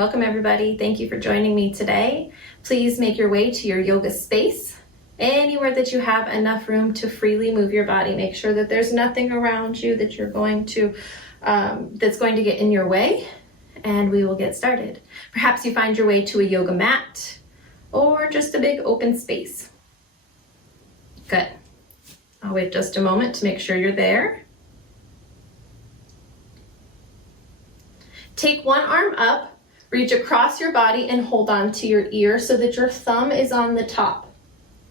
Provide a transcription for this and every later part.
Welcome everybody. Thank you for joining me today. Please make your way to your yoga space. Anywhere that you have enough room to freely move your body. Make sure that there's nothing around you that you're going to, that's going to get in your way, and we will get started. Perhaps you find your way to a yoga mat or just a big open space. Good. I'll wait just a moment to make sure you're there. Take one arm up, reach across your body and hold on to your ear so that your thumb is on the top,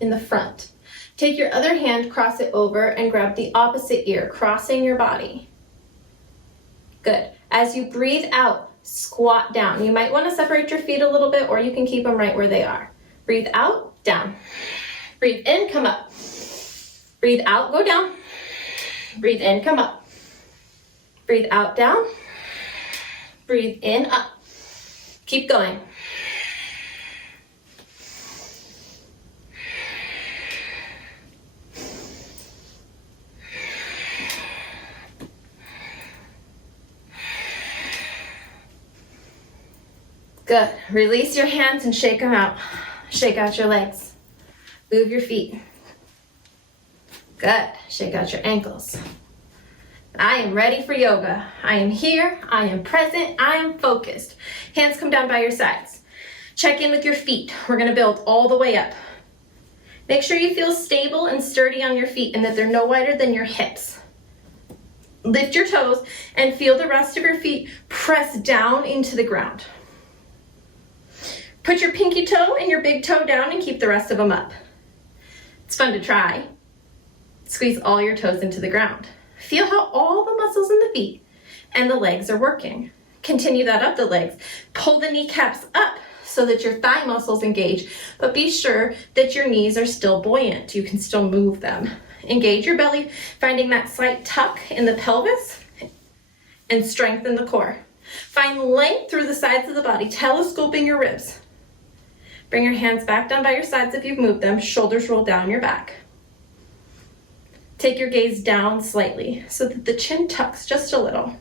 in the front. Take your other hand, cross it over and grab the opposite ear, crossing your body. Good. As you breathe out, squat down. You might want to separate your feet a little bit, or you can keep them right where they are. Breathe out, down. Breathe in, come up. Breathe out, go down. Breathe in, come up. Breathe out, down. Breathe in, up. Keep going. Good. Release your hands and shake them out. Shake out your legs. Move your feet. Good. Shake out your ankles. I am ready for yoga. I am here. I am present. I am focused. Hands come down by your sides. Check in with your feet. We're going to build all the way up. Make sure you feel stable and sturdy on your feet and that they're no wider than your hips. Lift your toes and feel the rest of your feet press down into the ground. Put your pinky toe and your big toe down and keep the rest of them up. It's fun to try. Squeeze all your toes into the ground. Feel how all the muscles in the feet and the legs are working. Continue that up the legs. Pull the kneecaps up so that your thigh muscles engage, but be sure that your knees are still buoyant. You can still move them. Engage your belly, finding that slight tuck in the pelvis, and strengthen the core. Find length through the sides of the body, telescoping your ribs. Bring your hands back down by your sides if you've moved them. Shoulders roll down your back. Take your gaze down slightly so that the chin tucks just a little.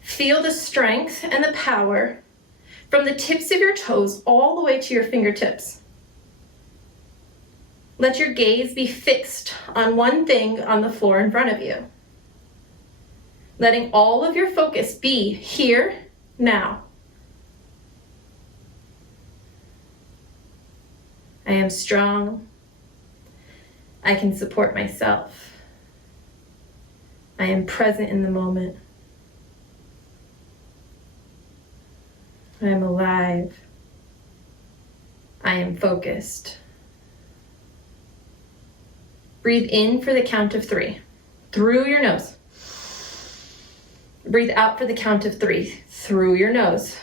Feel the strength and the power from the tips of your toes all the way to your fingertips. Let your gaze be fixed on one thing on the floor in front of you. Letting all of your focus be here, now. I am strong. I can support myself. I am present in the moment. I am alive. I am focused. Breathe in for the count of 3, through your nose. Breathe out for the count of 3, through your nose.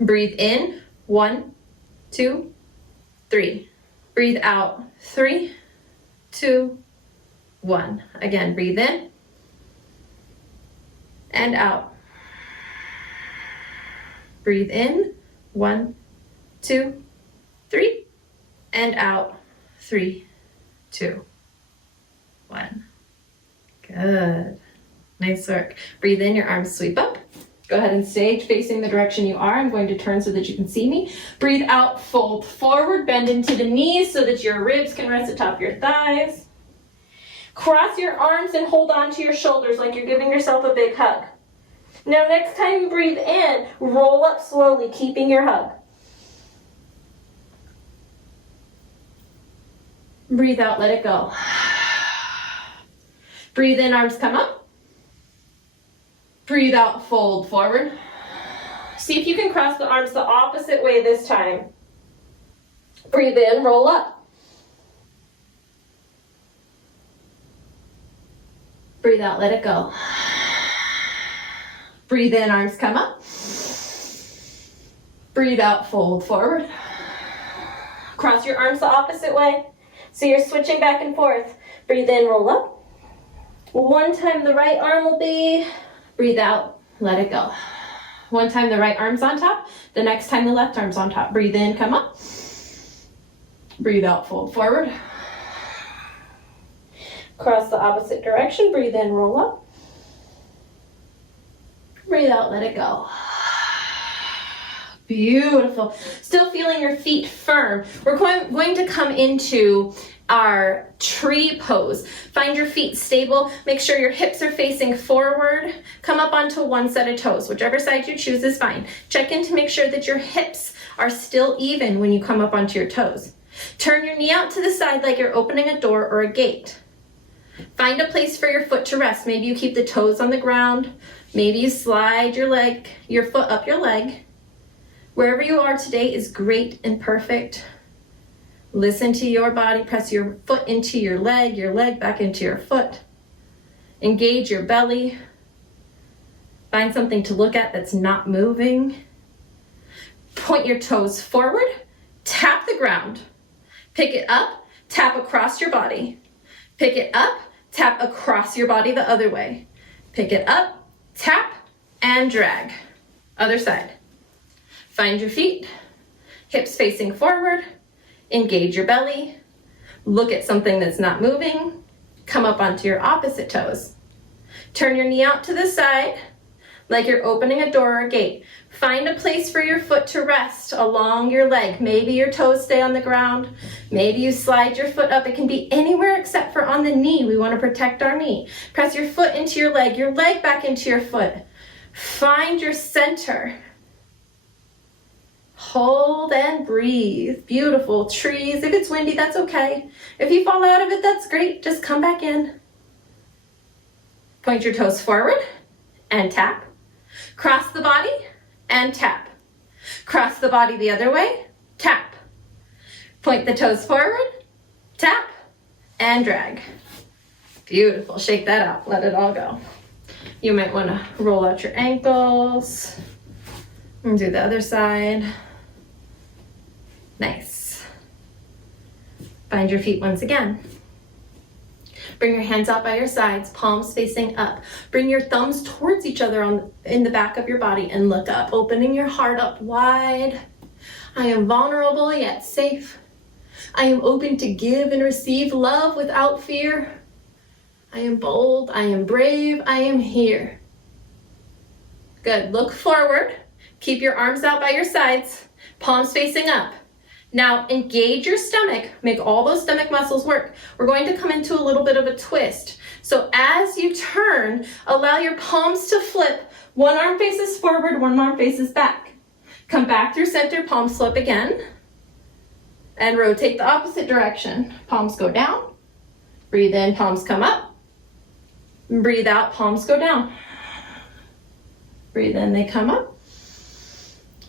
Breathe in, 1, 2, 3. Breathe out, 3, 2, 1. Again, breathe in and out. Breathe in, 1, 2, 3, and out, 3, 2, 1. Good. Nice work. Breathe in, your arms sweep up. Go ahead and stay facing the direction you are. I'm going to turn so that you can see me. Breathe out, fold forward, bend into the knees so that your ribs can rest atop your thighs. Cross your arms and hold on to your shoulders like you're giving yourself a big hug. Now next time you breathe in, roll up slowly, keeping your hug. Breathe out, let it go. Breathe in, arms come up. Breathe out, fold forward. See if you can cross the arms the opposite way this time. Breathe in, roll up. Breathe out, let it go. Breathe in, arms come up. Breathe out, fold forward. Cross your arms the opposite way. So you're switching back and forth. Breathe in, roll up. One time the right arm will be. Breathe out, let it go. One time the right arm's on top, the next time the left arm's on top. Breathe in, come up. Breathe out, fold forward. Cross the opposite direction, breathe in, roll up. Breathe out, let it go. Beautiful. Still feeling your feet firm. We're going to come into our tree pose. Find your feet stable. Make sure your hips are facing forward. Come up onto one set of toes. Whichever side you choose is fine. Check in to make sure that your hips are still even when you come up onto your toes. Turn your knee out to the side like you're opening a door or a gate. Find a place for your foot to rest. Maybe you keep the toes on the ground. Maybe you slide your foot up your leg. Wherever you are today is great and perfect. Listen to your body. Press your foot into your leg back into your foot. Engage your belly. Find something to look at that's not moving. Point your toes forward. Tap the ground. Pick it up. Tap across your body. Pick it up. Tap across your body the other way. Pick it up. Tap and drag. Other side. Find your feet, hips facing forward, engage your belly, look at something that's not moving, come up onto your opposite toes. Turn your knee out to the side like you're opening a door or a gate. Find a place for your foot to rest along your leg. Maybe your toes stay on the ground. Maybe you slide your foot up. It can be anywhere except for on the knee. We want to protect our knee. Press your foot into your leg back into your foot. Find your center. Hold and breathe. Beautiful. Trees. If it's windy, that's okay. If you fall out of it, that's great. Just come back in. Point your toes forward and tap. Cross the body and tap. Cross the body the other way, tap. Point the toes forward, tap, and drag. Beautiful. Shake that out. Let it all go. You might want to roll out your ankles and do the other side. Nice. Find your feet once again. Bring your hands out by your sides, palms facing up. Bring your thumbs towards each other in the back of your body and look up, opening your heart up wide. I am vulnerable yet safe. I am open to give and receive love without fear. I am bold, I am brave, I am here. Good. Look forward. Keep your arms out by your sides, palms facing up. Now engage your stomach, make all those stomach muscles work. We're going to come into a little bit of a twist. So as you turn, allow your palms to flip. One arm faces forward, one arm faces back. Come back through center, palms flip again. And rotate the opposite direction. Palms go down. Breathe in, palms come up. Breathe out, palms go down. Breathe in, they come up.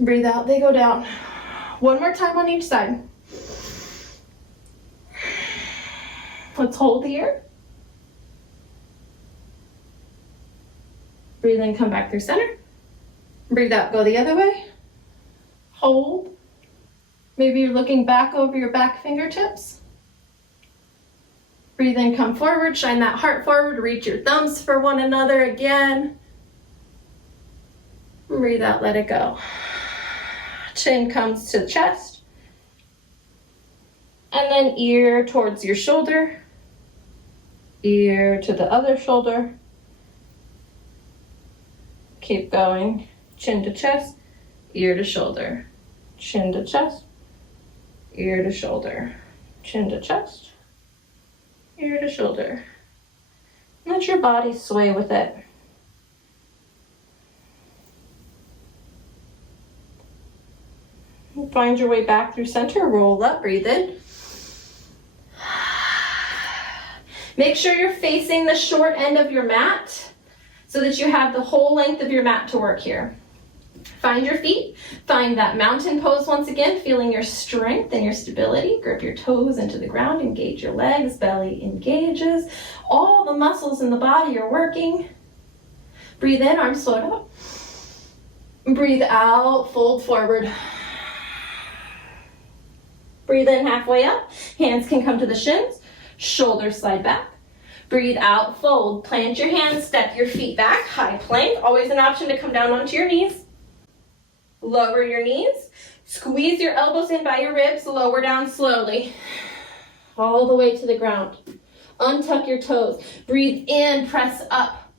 Breathe out, they go down. One more time on each side. Let's hold here. Breathe in, come back through center. Breathe out, go the other way. Hold. Maybe you're looking back over your back fingertips. Breathe in, come forward, shine that heart forward, reach your thumbs for one another again. Breathe out, let it go. Chin comes to the chest. And then ear towards your shoulder. Ear to the other shoulder. Keep going. Chin to chest, ear to shoulder. Chin to chest, ear to shoulder. Chin to chest, ear to shoulder. Let your body sway with it. Find your way back through center, roll up, breathe in. Make sure you're facing the short end of your mat so that you have the whole length of your mat to work here. Find your feet, find that mountain pose once again, feeling your strength and your stability. Grip your toes into the ground, engage your legs, belly engages. All the muscles in the body are working. Breathe in, arms float up. Breathe out, fold forward. Breathe in halfway up, hands can come to the shins, shoulders slide back. Breathe out, fold, plant your hands, step your feet back, high plank, always an option to come down onto your knees. Lower your knees, squeeze your elbows in by your ribs, lower down slowly, all the way to the ground. Untuck your toes, breathe in, press up.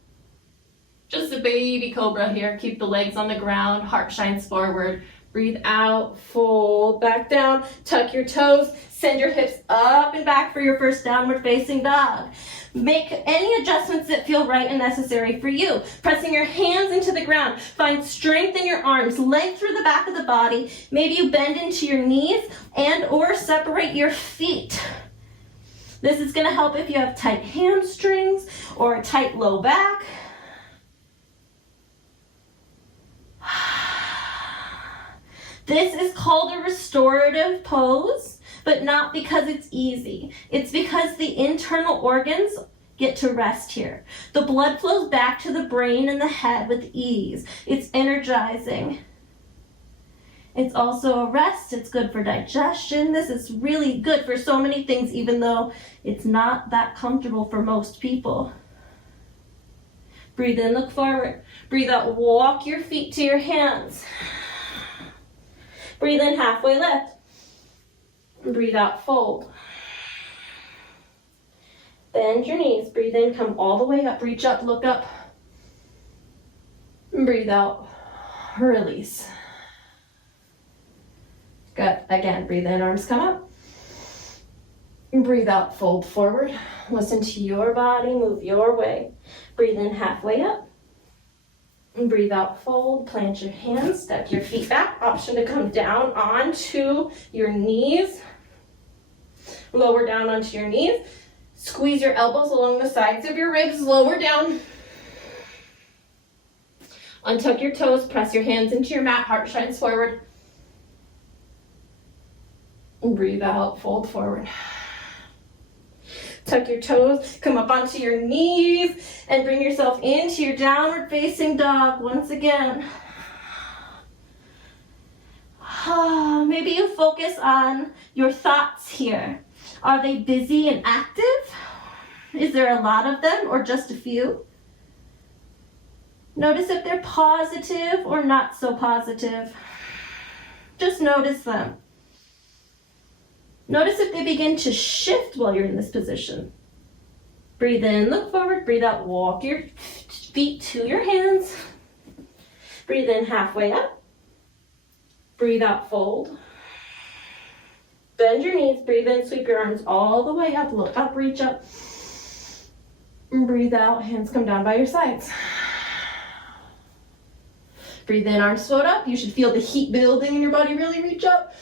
Just a baby cobra here. Keep the legs on the ground, heart shines forward. Breathe out, fold back down, tuck your toes, send your hips up and back for your first downward facing dog. Make any adjustments that feel right and necessary for you. Pressing your hands into the ground. Find strength in your arms, length through the back of the body. Maybe you bend into your knees and or separate your feet. This is going to help if you have tight hamstrings or a tight low back. This is called a restorative pose, but not because it's easy. It's because the internal organs get to rest here. The blood flows back to the brain and the head with ease. It's energizing. It's also a rest. It's good for digestion. This is really good for so many things, even though it's not that comfortable for most people. Breathe in, look forward. Breathe out, walk your feet to your hands. Breathe in, halfway lift. Breathe out, fold. Bend your knees. Breathe in, come all the way up. Reach up, look up. Breathe out, release. Good. Again, breathe in, arms come up. Breathe out, fold forward. Listen to your body, move your way. Breathe in, halfway up. And breathe out, fold, plant your hands, step your feet back. Option to come down onto your knees. Lower down onto your knees. Squeeze your elbows along the sides of your ribs, lower down. Untuck your toes, press your hands into your mat, heart shines forward. And breathe out, fold forward. Tuck your toes, come up onto your knees, and bring yourself into your downward facing dog once again. Maybe you focus on your thoughts here. Are they busy and active? Is there a lot of them or just a few? Notice if they're positive or not so positive. Just notice them. Notice if they begin to shift while you're in this position. Breathe in, look forward, breathe out, walk your feet to your hands. Breathe in, halfway up. Breathe out, fold. Bend your knees, breathe in, sweep your arms all the way up, look up, reach up. Breathe out, hands come down by your sides. Breathe in, arms float up. You should feel the heat building in your body, really reach up.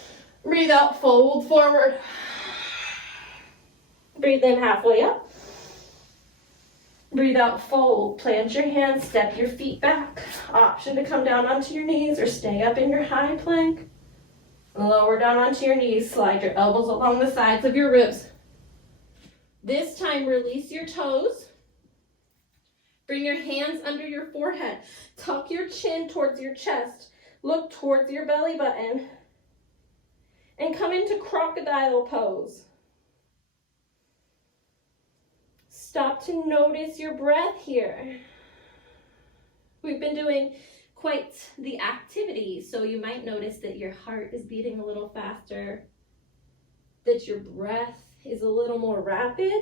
Breathe out, fold forward. Breathe in, halfway up. Breathe out, fold. Plant your hands, step your feet back. Option to come down onto your knees or stay up in your high plank. Lower down onto your knees, slide your elbows along the sides of your ribs. This time, release your toes. Bring your hands under your forehead. Tuck your chin towards your chest. Look towards your belly button. And come into crocodile pose. Stop to notice your breath here. We've been doing quite the activity, so you might notice that your heart is beating a little faster, that your breath is a little more rapid.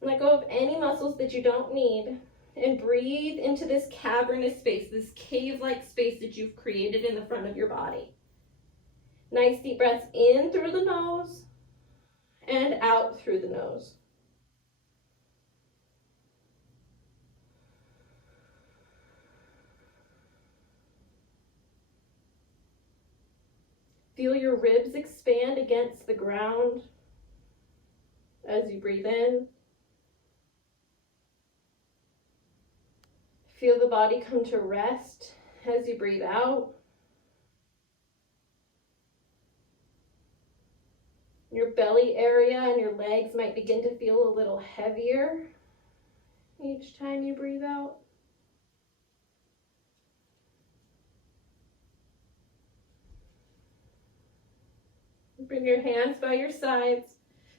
Let go of any muscles that you don't need and breathe into this cavernous space, this cave-like space that you've created in the front of your body. Nice deep breaths in through the nose and out through the nose. Feel your ribs expand against the ground as you breathe in. Feel the body come to rest as you breathe out. Your belly area and your legs might begin to feel a little heavier each time you breathe out. Bring your hands by your sides.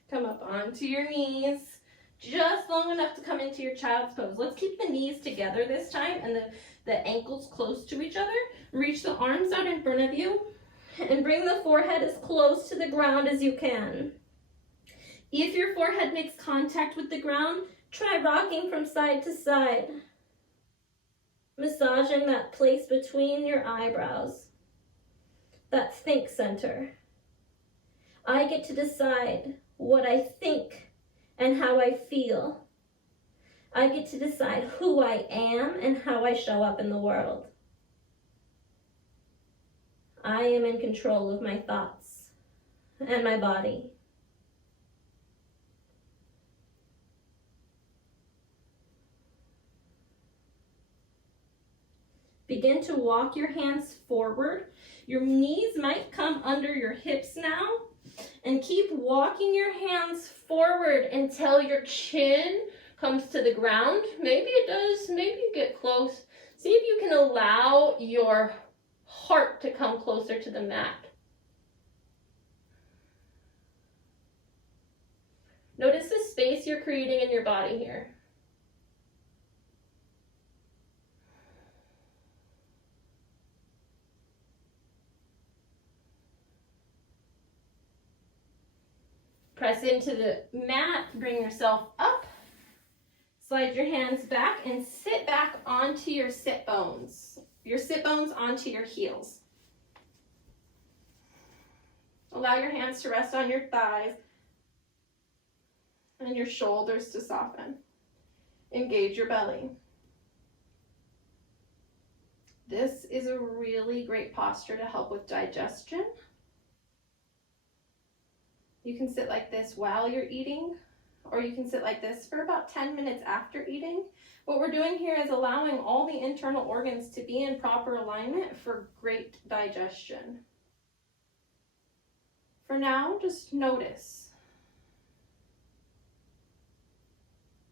Come up onto your knees. Just long enough to come into your child's pose. Let's keep the knees together this time and the ankles close to each other. Reach the arms out in front of you and bring the forehead as close to the ground as you can. If your forehead makes contact with the ground, Try rocking from side to side, massaging that place between your eyebrows, that think center. I get to decide what I think and how I feel. I get to decide who I am and how I show up in the world. I am in control of my thoughts and my body. Begin to walk your hands forward. Your knees might come under your hips now. And keep walking your hands forward until your chin comes to the ground. Maybe it does, maybe you get close. See if you can allow your heart to come closer to the mat. Notice the space you're creating in your body here. Press into the mat, bring yourself up. Slide your hands back and sit back onto your sit bones. Your sit bones onto your heels. Allow your hands to rest on your thighs and your shoulders to soften. Engage your belly. This is a really great posture to help with digestion. You can sit like this while you're eating, or you can sit like this for about 10 minutes after eating. What we're doing here is allowing all the internal organs to be in proper alignment for great digestion. For now, just notice.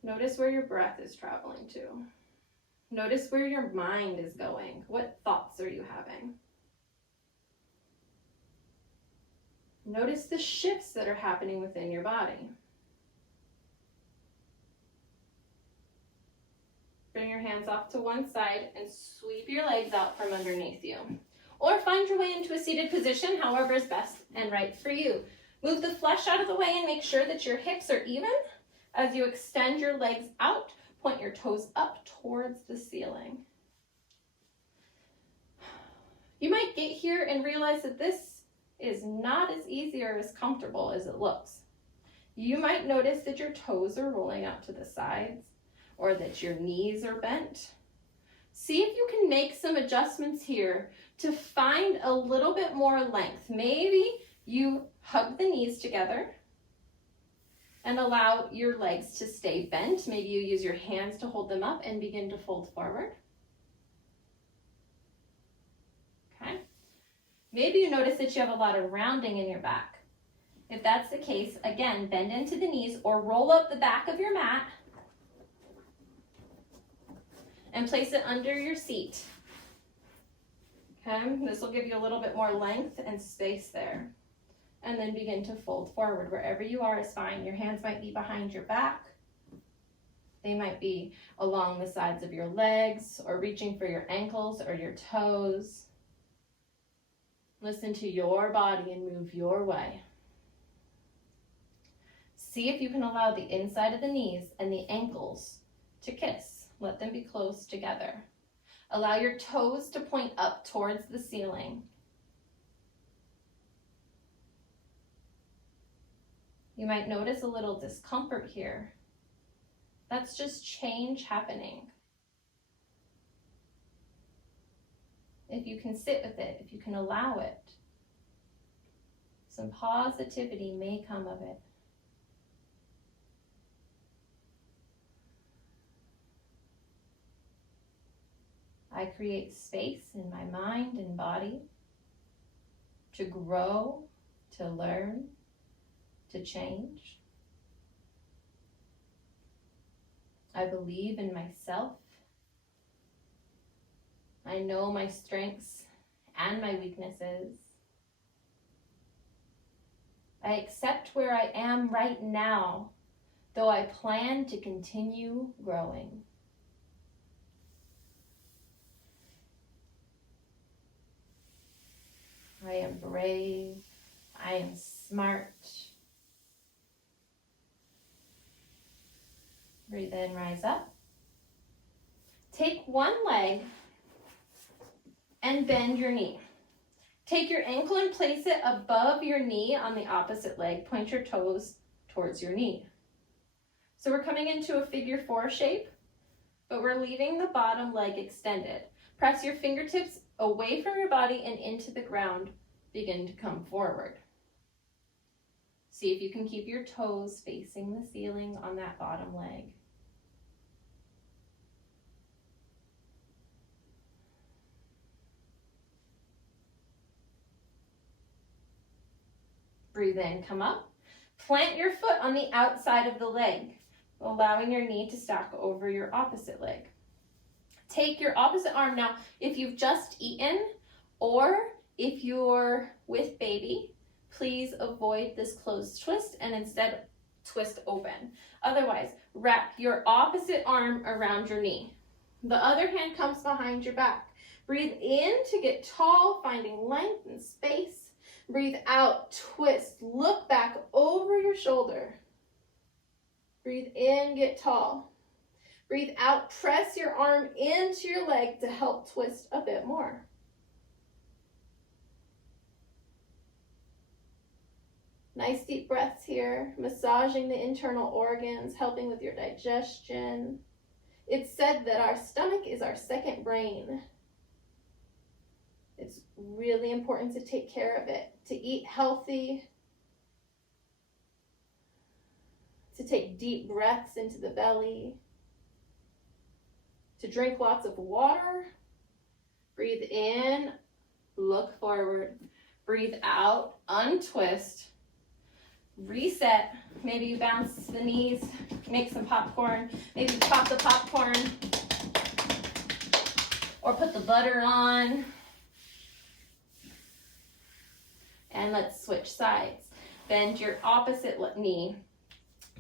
Notice where your breath is traveling to. Notice where your mind is going. What thoughts are you having? Notice the shifts that are happening within your body. Bring your hands off to one side and sweep your legs out from underneath you. Or find your way into a seated position, however is best and right for you. Move the flesh out of the way and make sure that your hips are even. As you extend your legs out, point your toes up towards the ceiling. You might get here and realize that this is not as easy or as comfortable as it looks. You might notice that your toes are rolling out to the sides or that your knees are bent. See if you can make some adjustments here to find a little bit more length. Maybe you hug the knees together and allow your legs to stay bent. Maybe you use your hands to hold them up and begin to fold forward. Okay. Maybe you notice that you have a lot of rounding in your back. If that's the case, again, bend into the knees or roll up the back of your mat and place it under your seat. Okay, this will give you a little bit more length and space there. And then begin to fold forward. Wherever you are is fine. Your hands might be behind your back. They might be along the sides of your legs or reaching for your ankles or your toes. Listen to your body and move your way. See if you can allow the inside of the knees and the ankles to kiss. Let them be close together. Allow your toes to point up towards the ceiling. You might notice a little discomfort here. That's just change happening. If you can sit with it, if you can allow it, some positivity may come of it. I create space in my mind and body to grow, to learn, to change. I believe in myself. I know my strengths and my weaknesses. I accept where I am right now, though I plan to continue growing. I am brave. I am smart. Breathe in, rise up. Take one leg and bend your knee. Take your ankle and place it above your knee on the opposite leg. Point your toes towards your knee. So we're coming into a figure 4 shape, but we're leaving the bottom leg extended. Press your fingertips away from your body and into the ground. Begin to come forward. See if you can keep your toes facing the ceiling on that bottom leg. Breathe in, come up. Plant your foot on the outside of the leg, allowing your knee to stack over your opposite leg. Take your opposite arm. Now, if you've just eaten or if you're with baby, please avoid this closed twist and instead twist open. Otherwise, wrap your opposite arm around your knee. The other hand comes behind your back. Breathe in to get tall, finding length and space. Breathe out, twist, look back over your shoulder. Breathe in, get tall. Breathe out, press your arm into your leg to help twist a bit more. Nice deep breaths here, massaging the internal organs, helping with your digestion. It's said that our stomach is our second brain. It's really important to take care of it, to eat healthy, to take deep breaths into the belly, to drink lots of water. Breathe in, look forward. Breathe out, untwist, reset. Maybe you bounce the knees, make some popcorn. Maybe pop the popcorn or put the butter on. And let's switch sides. Bend your opposite knee.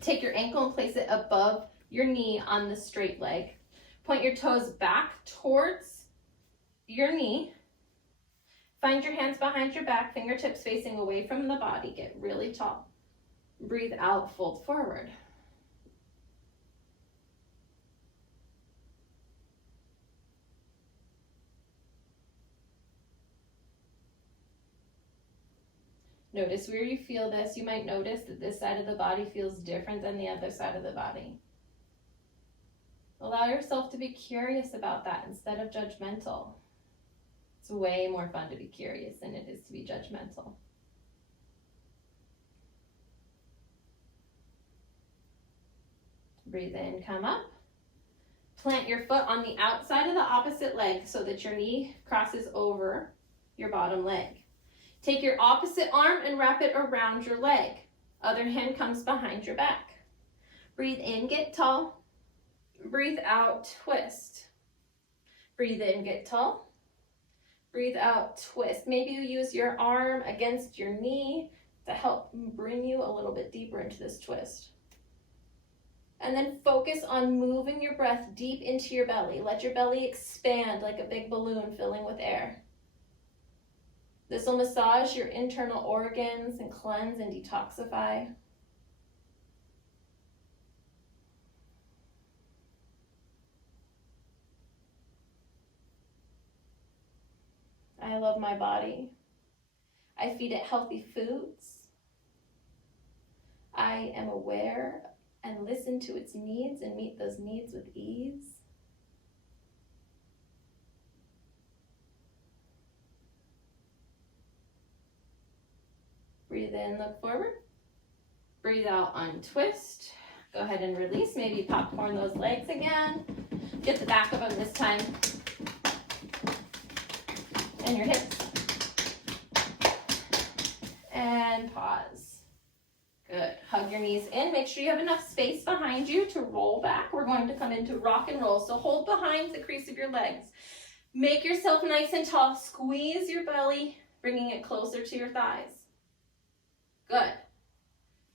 Take your ankle and place it above your knee on the straight leg. Point your toes back towards your knee. Find your hands behind your back, fingertips facing away from the body. Get really tall. Breathe out, fold forward. Notice where you feel this. You might notice that this side of the body feels different than the other side of the body. Allow yourself to be curious about that instead of judgmental. It's way more fun to be curious than it is to be judgmental. Breathe in, come up. Plant your foot on the outside of the opposite leg so that your knee crosses over your bottom leg. Take your opposite arm and wrap it around your leg. Other hand comes behind your back. Breathe in, get tall. Breathe out, twist. Breathe in, get tall. Breathe out, twist. Maybe you use your arm against your knee to help bring you a little bit deeper into this twist. And then focus on moving your breath deep into your belly. Let your belly expand like a big balloon filling with air. This will massage your internal organs and cleanse and detoxify. I love my body. I feed it healthy foods. I am aware and listen to its needs and meet those needs with ease. Breathe in, look forward. Breathe out, untwist. Go ahead and release. Maybe popcorn those legs again. Get the back of them this time. And your hips. And pause. Good. Hug your knees in. Make sure you have enough space behind you to roll back. We're going to come into rock and roll. So hold behind the crease of your legs. Make yourself nice and tall. Squeeze your belly, bringing it closer to your thighs. Good.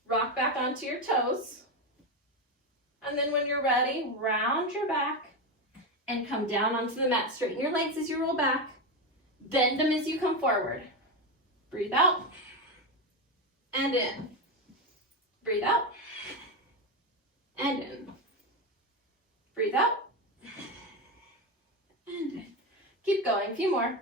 Rock back onto your toes. And then when you're ready, round your back and come down onto the mat. Straighten your legs as you roll back. Bend them as you come forward. Breathe out and in. Breathe out and in. Breathe out. And in. Keep going, a few more.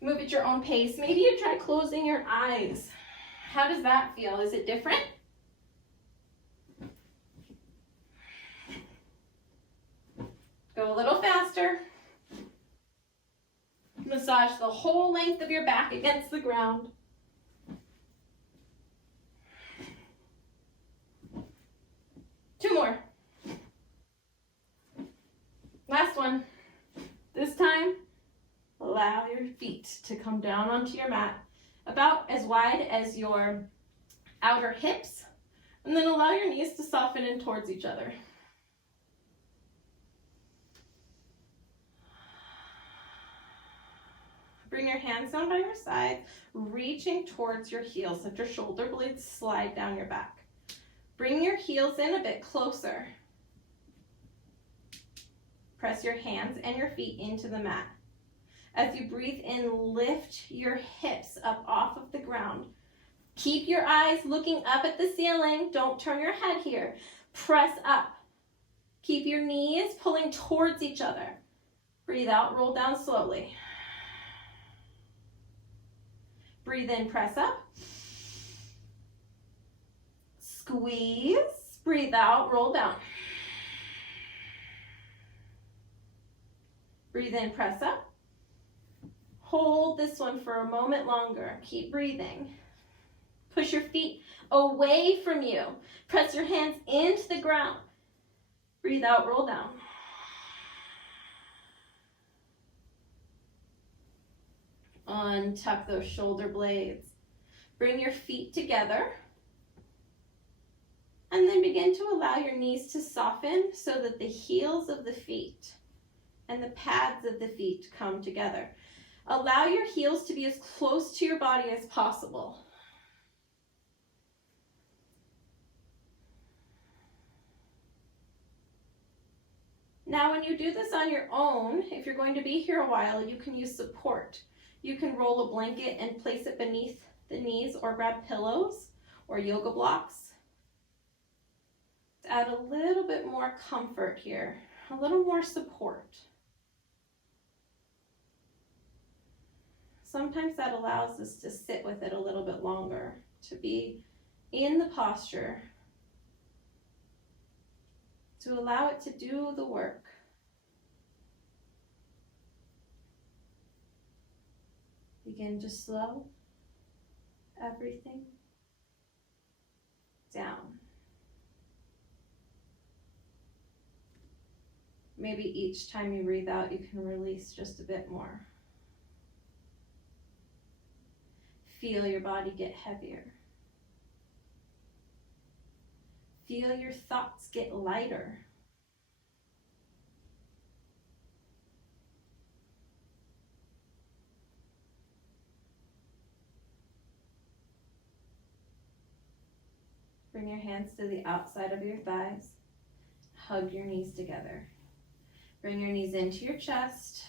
Move at your own pace. Maybe you try closing your eyes. How does that feel? Is it different? Go a little faster. Massage the whole length of your back against the ground. Two more. Last one. This time, allow your feet to come down onto your mat about as wide as your outer hips, and then allow your knees to soften in towards each other. Bring your hands down by your side, reaching towards your heels. Let your shoulder blades slide down your back. Bring your heels in a bit closer. Press your hands and your feet into the mat. As you breathe in, lift your hips up off of the ground. Keep your eyes looking up at the ceiling. Don't turn your head here. Press up. Keep your knees pulling towards each other. Breathe out, roll down slowly. Breathe in, press up. Squeeze. Breathe out, roll down. Breathe in, press up. Hold this one for a moment longer. Keep breathing. Push your feet away from you. Press your hands into the ground. Breathe out, roll down. Untuck those shoulder blades. Bring your feet together. And then begin to allow your knees to soften so that the heels of the feet and the pads of the feet come together. Allow your heels to be as close to your body as possible. Now, when you do this on your own, if you're going to be here a while, you can use support. You can roll a blanket and place it beneath the knees or grab pillows or yoga blocks. To add a little bit more comfort here, a little more support. Sometimes that allows us to sit with it a little bit longer, to be in the posture, to allow it to do the work. Begin to slow everything down. Maybe each time you breathe out, you can release just a bit more. Feel your body get heavier. Feel your thoughts get lighter. Bring your hands to the outside of your thighs. Hug your knees together. Bring your knees into your chest.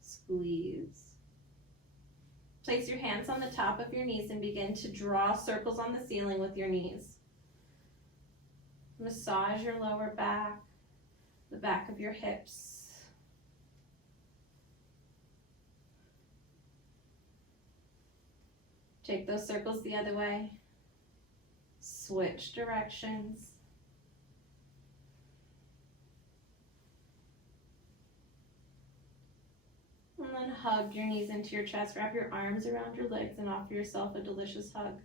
Squeeze. Place your hands on the top of your knees and begin to draw circles on the ceiling with your knees. Massage your lower back, the back of your hips. Take those circles the other way. Switch directions. And then hug your knees into your chest. Wrap your arms around your legs and offer yourself a delicious hug.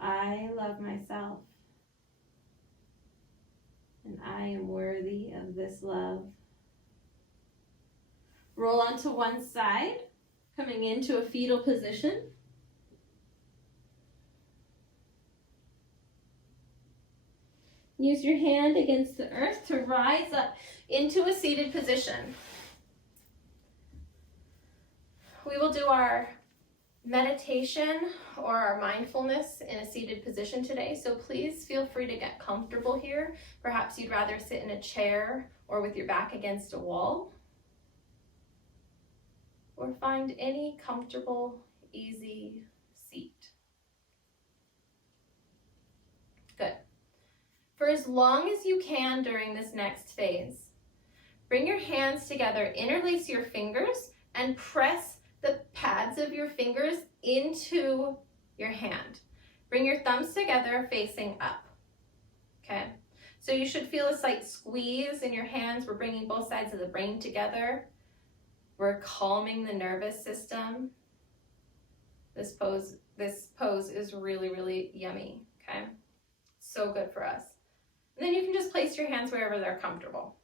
I love myself. And I am worthy of this love. Roll onto one side, coming into a fetal position. Use your hand against the earth to rise up into a seated position. We will do our meditation or our mindfulness in a seated position today, so please feel free to get comfortable here. Perhaps you'd rather sit in a chair or with your back against a wall, or find any comfortable, easy seat. for as long as you can during this next phase. Bring your hands together, interlace your fingers, and press the pads of your fingers into your hand. Bring your thumbs together facing up, okay? So you should feel a slight squeeze in your hands. We're bringing both sides of the brain together. We're calming the nervous system. This pose is really, really yummy, okay? So good for us. And then you can just place your hands wherever they're comfortable.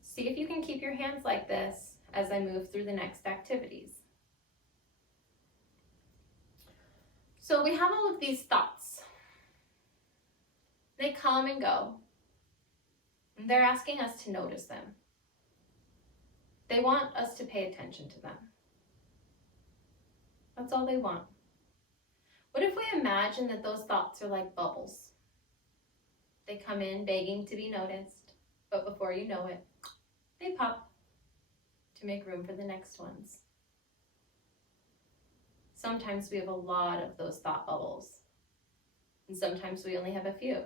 See if you can keep your hands like this as I move through the next activities. So we have all of these thoughts. They come and go. And they're asking us to notice them. They want us to pay attention to them. That's all they want. What if we imagine that those thoughts are like bubbles? They come in begging to be noticed, but before you know it, they pop to make room for the next ones. Sometimes we have a lot of those thought bubbles, and sometimes we only have a few.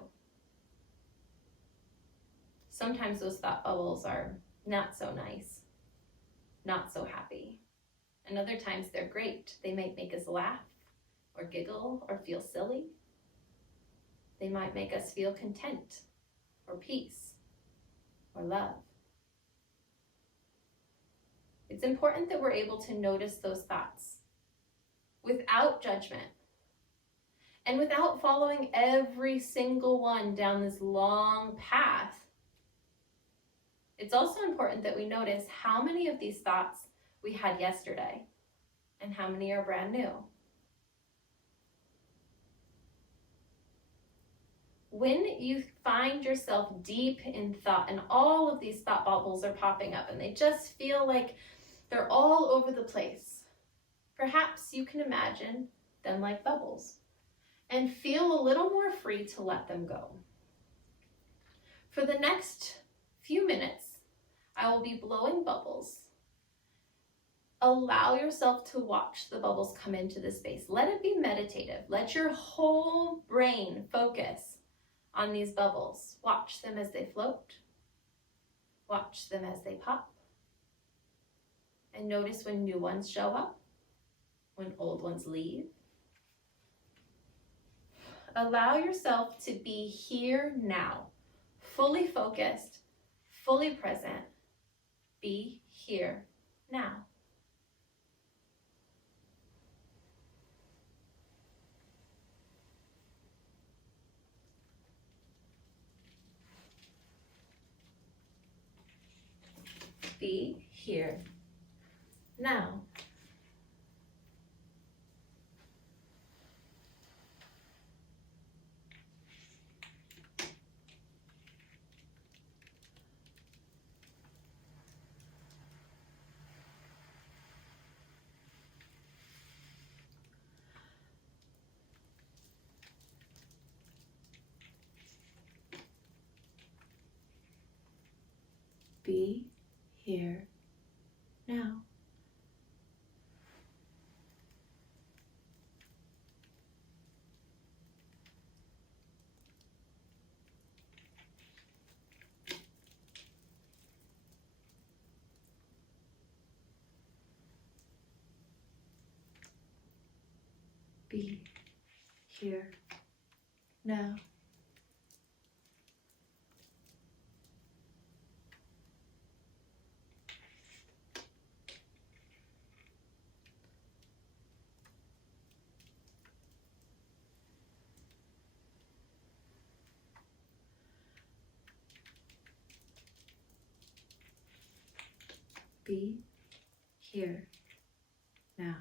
Sometimes those thought bubbles are not so nice, not so happy, and other times they're great. They might make us laugh or giggle or feel silly. They might make us feel content or peace or love. It's important that we're able to notice those thoughts without judgment and without following every single one down this long path. It's also important that we notice how many of these thoughts we had yesterday and how many are brand new. When you find yourself deep in thought and all of these thought bubbles are popping up and they just feel like they're all over the place, perhaps you can imagine them like bubbles and feel a little more free to let them go. For the next few minutes, I will be blowing bubbles. Allow yourself to watch the bubbles come into the space. Let it be meditative. Let your whole brain focus on these bubbles. Watch them as they float. Watch them as they pop. And notice when new ones show up, when old ones leave. Allow yourself to be here now, fully focused, fully present. Be here now. Be here now. Be here now. Be here now. Be here now.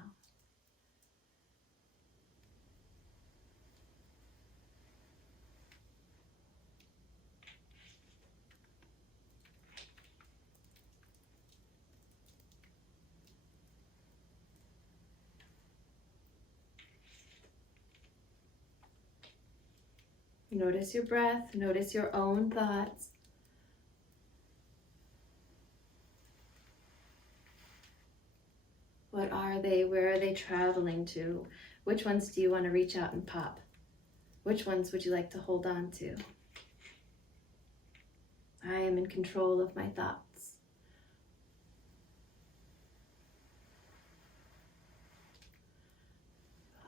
Notice your breath, notice your own thoughts. What are they? Where are they traveling to? Which ones do you want to reach out and pop? Which ones would you like to hold on to? I am in control of my thoughts.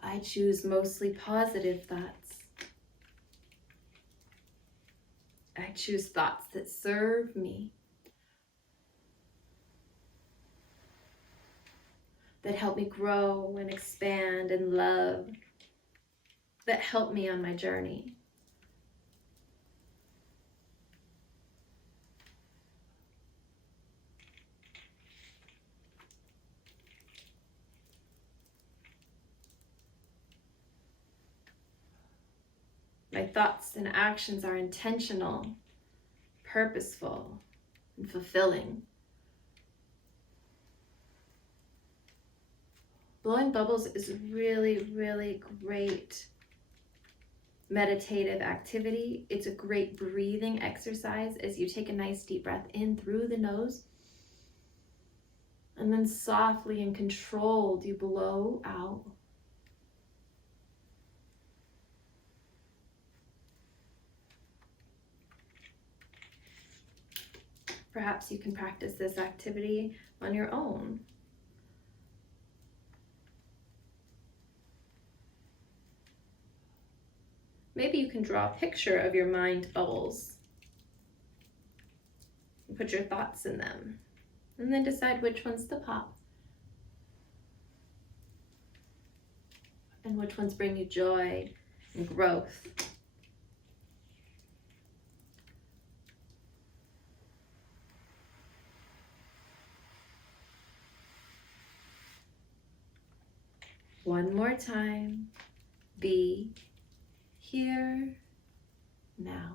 I choose mostly positive thoughts. I choose thoughts that serve me, that help me grow and expand and love, that help me on my journey. My thoughts and actions are intentional, purposeful, and fulfilling. Blowing bubbles is a really, really great meditative activity. It's a great breathing exercise as you take a nice deep breath in through the nose, and then softly and controlled you blow out. Perhaps you can practice this activity on your own. Maybe you can draw a picture of your mind bubbles and put your thoughts in them, and then decide which ones to pop and which ones bring you joy and growth. One more time. Be here now.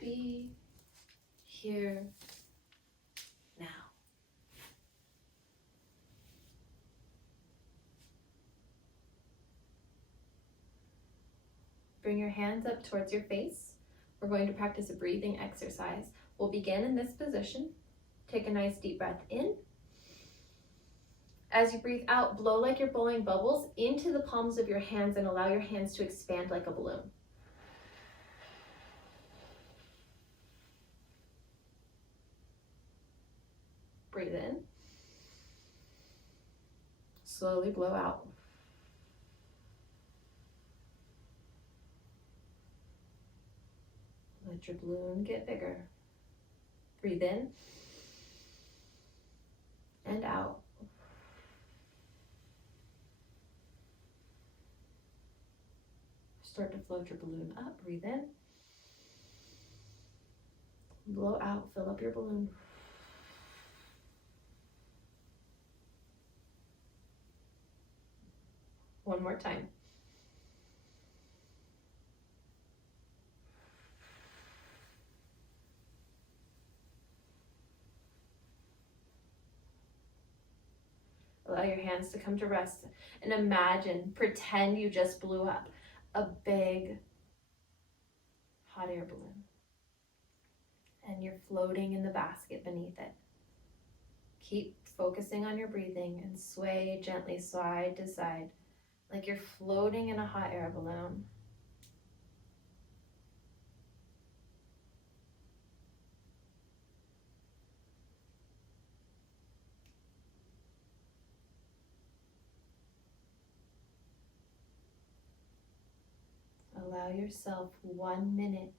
Be here now. Bring your hands up towards your face. We're going to practice a breathing exercise. We'll begin in this position. Take a nice deep breath in. As you breathe out, blow like you're blowing bubbles into the palms of your hands and allow your hands to expand like a balloon. Breathe in. Slowly blow out. Let your balloon get bigger. Breathe in and out. Start to float your balloon up. Breathe in. Blow out. Fill up your balloon. One more time. Allow your hands to come to rest and imagine, pretend you just blew up a big hot air balloon and you're floating in the basket beneath it. Keep focusing on your breathing and sway gently side to side like you're floating in a hot air balloon. Allow yourself 1 minute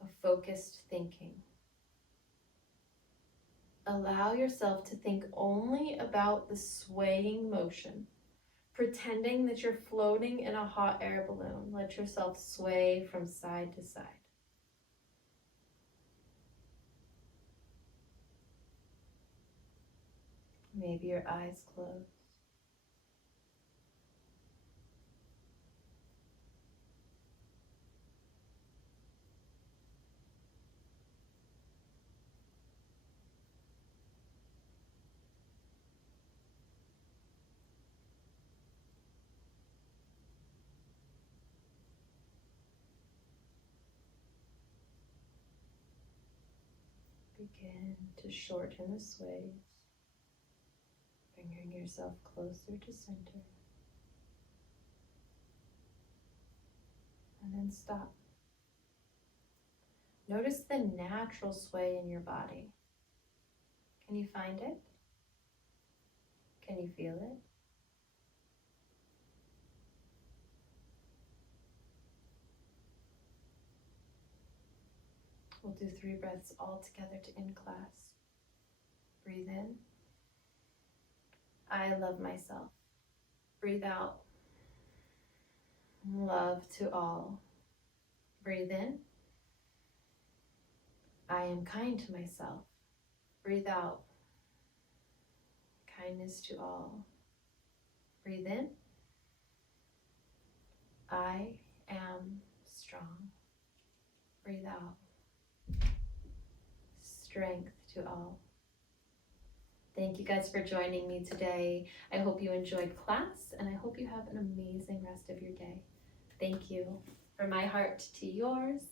of focused thinking. Allow yourself to think only about the swaying motion, pretending that you're floating in a hot air balloon. Let yourself sway from side to side. Maybe your eyes closed. Begin to shorten the sways, bringing yourself closer to center. And then stop. Notice the natural sway in your body. Can you find it? Can you feel it? We'll do 3 breaths all together to end class. Breathe in. I love myself. Breathe out. Love to all. Breathe in. I am kind to myself. Breathe out. Kindness to all. Breathe in. I am strong. Breathe out. Strength to all. Thank you guys for joining me today. I hope you enjoyed class, and I hope you have an amazing rest of your day. Thank you. From my heart to yours.